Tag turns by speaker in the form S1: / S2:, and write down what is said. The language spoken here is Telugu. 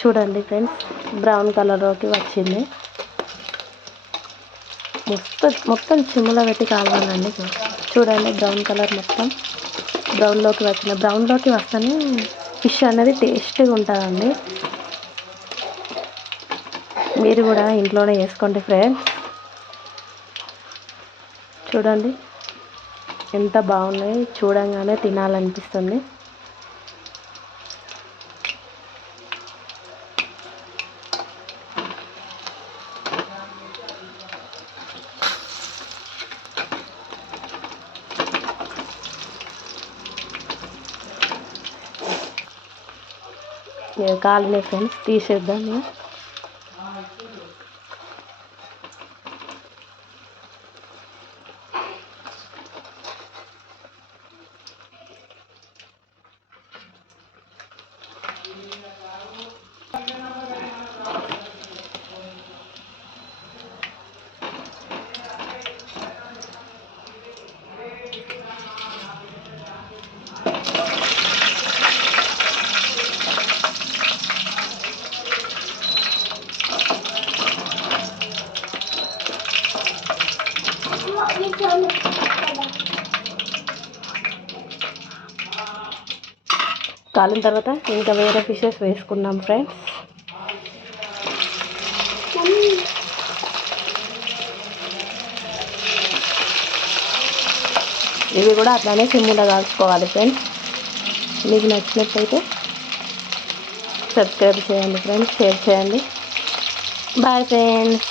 S1: చూడండి ఫ్రెండ్స్ బ్రౌన్ కలర్లోకి వచ్చింది. మొత్తం మొత్తం చిమ్ములో పెట్టి కావాలండి. చూడండి బ్రౌన్ కలర్ మొత్తం. బ్రౌన్లోకి వచ్చిన బ్రౌన్లోకి వస్తేనే ఫిష్ అనేది టేస్టీగా ఉంటుందండి. మీరు కూడా ఇంట్లోనే చేసుకోండి ఫ్రెండ్స్. చూడండి ఎంత బాగున్నాయి. చూడంగానే తినాలనిపిస్తుంది. కాలినే ఫ్రెండ్స్ తీసేద్దాం కాలిన తర్వాత ఇంకా వేరే ఫిషెస్ వేసుకున్నాం ఫ్రెండ్స్ ఇవి కూడా అట్లానే సిమ్ములో కాల్చుకోవాలి ఫ్రెండ్స్ మీకు నచ్చినట్టయితే సబ్స్క్రైబ్ చేయండి ఫ్రెండ్స్ షేర్ చేయండి. Bye friends